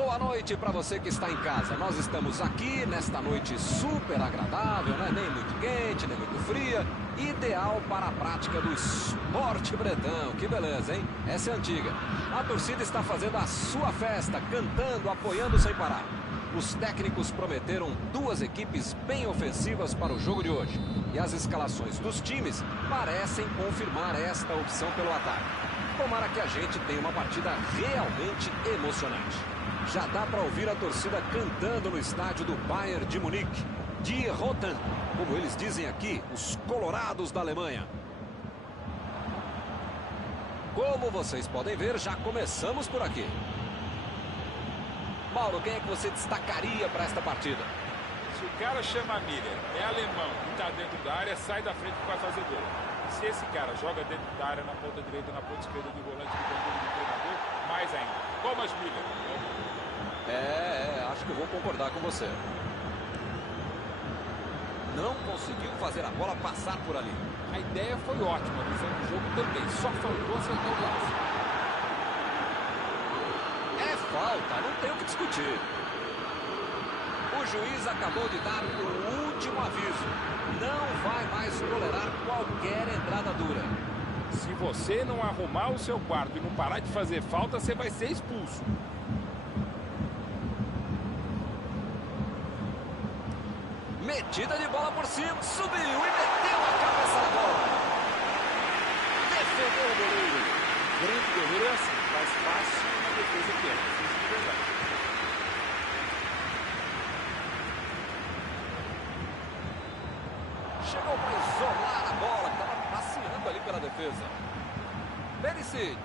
Boa noite para você que está em casa. Nós estamos aqui nesta noite super agradável, né? Nem muito quente, nem muito fria. Ideal para a prática do esporte bretão. Que beleza, hein? Essa é antiga. A torcida está fazendo a sua festa, cantando, apoiando sem parar. Os técnicos prometeram duas equipes bem ofensivas para o jogo de hoje. E as escalações dos times parecem confirmar esta opção pelo ataque. Tomara que a gente tenha uma partida realmente emocionante. Já dá para ouvir a torcida cantando no estádio do Bayern de Munique. Die Roten, como eles dizem aqui, os colorados da Alemanha. Como vocês podem ver, já começamos por aqui. Mauro, quem é que você destacaria para esta partida? Se o cara chama Miller, é alemão e está dentro da área, sai da frente que vai fazer gol. E se esse cara joga dentro da área, na ponta direita, na ponta esquerda de volante, do treinador, mais ainda. Thomas Miller. Acho que eu vou concordar com você. Não conseguiu fazer a bola passar por ali. A ideia foi ótima, a visão do jogo também. Só faltou acertar o laço. É falta, não tem o que discutir. O juiz acabou de dar o último aviso. Não vai mais tolerar qualquer entrada dura. Se você não arrumar o seu quarto e não parar de fazer falta, você vai ser expulso. Metida de bola por cima, subiu e meteu a cabeça na bola. Defendeu o goleiro. Grande goleiro é assim, faz fácil uma defesa que é difícil de verdade. Chegou para isolar a bola, que estava passeando ali pela defesa. Perisic.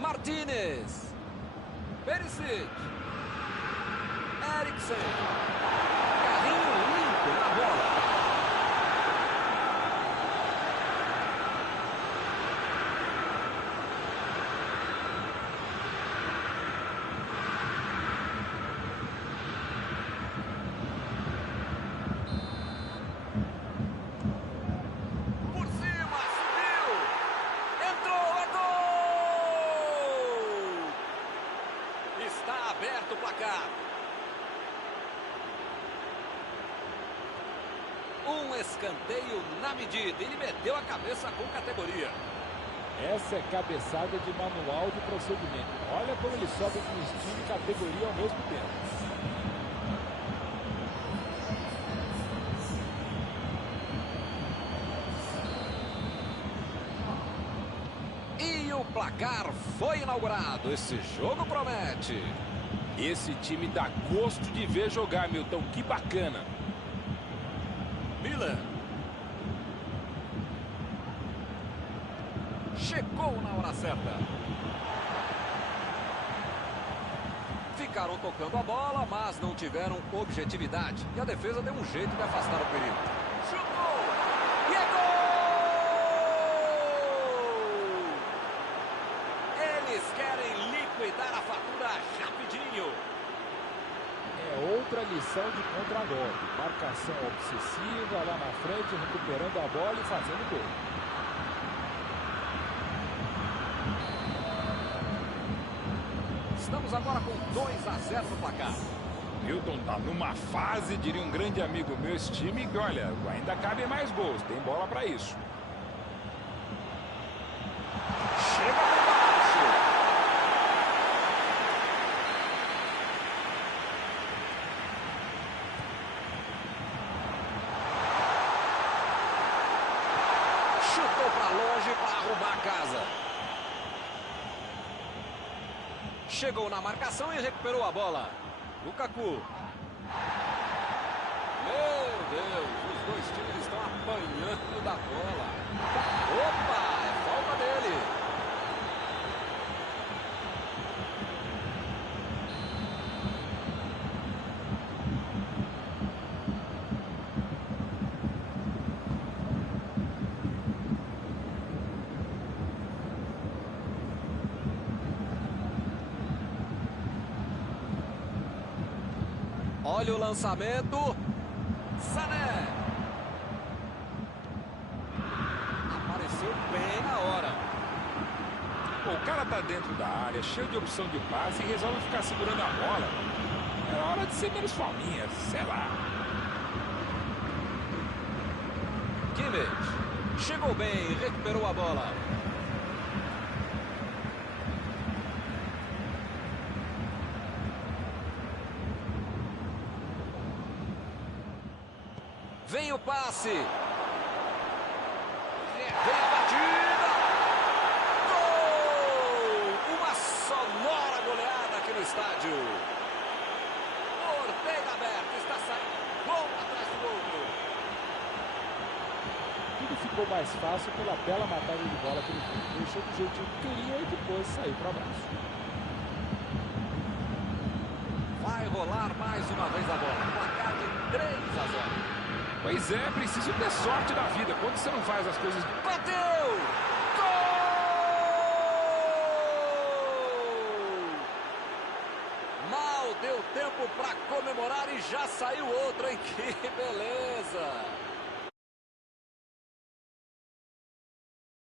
Martinez. Perisic. Eriksen. Carrinho limpo na bola. Por cima, subiu. Entrou, é gol! Está aberto o placar. Um escanteio na medida. Ele meteu a cabeça com categoria. Essa é cabeçada de manual de procedimento. Olha como ele sobe com estilo e categoria ao mesmo tempo. E o placar foi inaugurado. Esse jogo promete. Esse time dá gosto de ver jogar, Milton. Que bacana. Miller. Chegou na hora certa. Ficaram tocando a bola, mas não tiveram objetividade. E a defesa deu um jeito de afastar o perigo. Chutou! E é gol! Eles querem liquidar a fatura rapidinho. É outra lição de contra-golpe. Marcação obsessiva lá na frente, recuperando a bola e fazendo gol. Estamos agora com 2-0 no placar. Milton tá numa fase, diria um grande amigo meu, esse time, que olha, ainda cabe mais gols. Tem bola para isso. Chega por baixo. Chutou para longe para arrumar a casa. Chegou na marcação e recuperou a bola. Lukaku. Meu Deus, os dois times estão apanhando da bola. Opa, é falta dele. Olha o lançamento. Sané. Apareceu bem na hora. Pô, o cara tá dentro da área, cheio de opção de passe e resolve ficar segurando a bola. É hora de ser menos fominha, sei lá. Kimmich chegou bem, recuperou a bola. Vem o passe. Vem a batida. Gol! Uma sonora goleada aqui no estádio. Ortega aberto, está saindo. Gol atrás do outro. Tudo ficou mais fácil pela bela matada de bola pelo fundo. Deixou do jeitinho que queria e depois saiu para abraço. Vai rolar mais uma vez a bola. Placar de 3-0. Pois é, preciso ter sorte da vida. Quando você não faz as coisas... Bateu! Gol! Mal deu tempo para comemorar e já saiu outro, hein? Que beleza!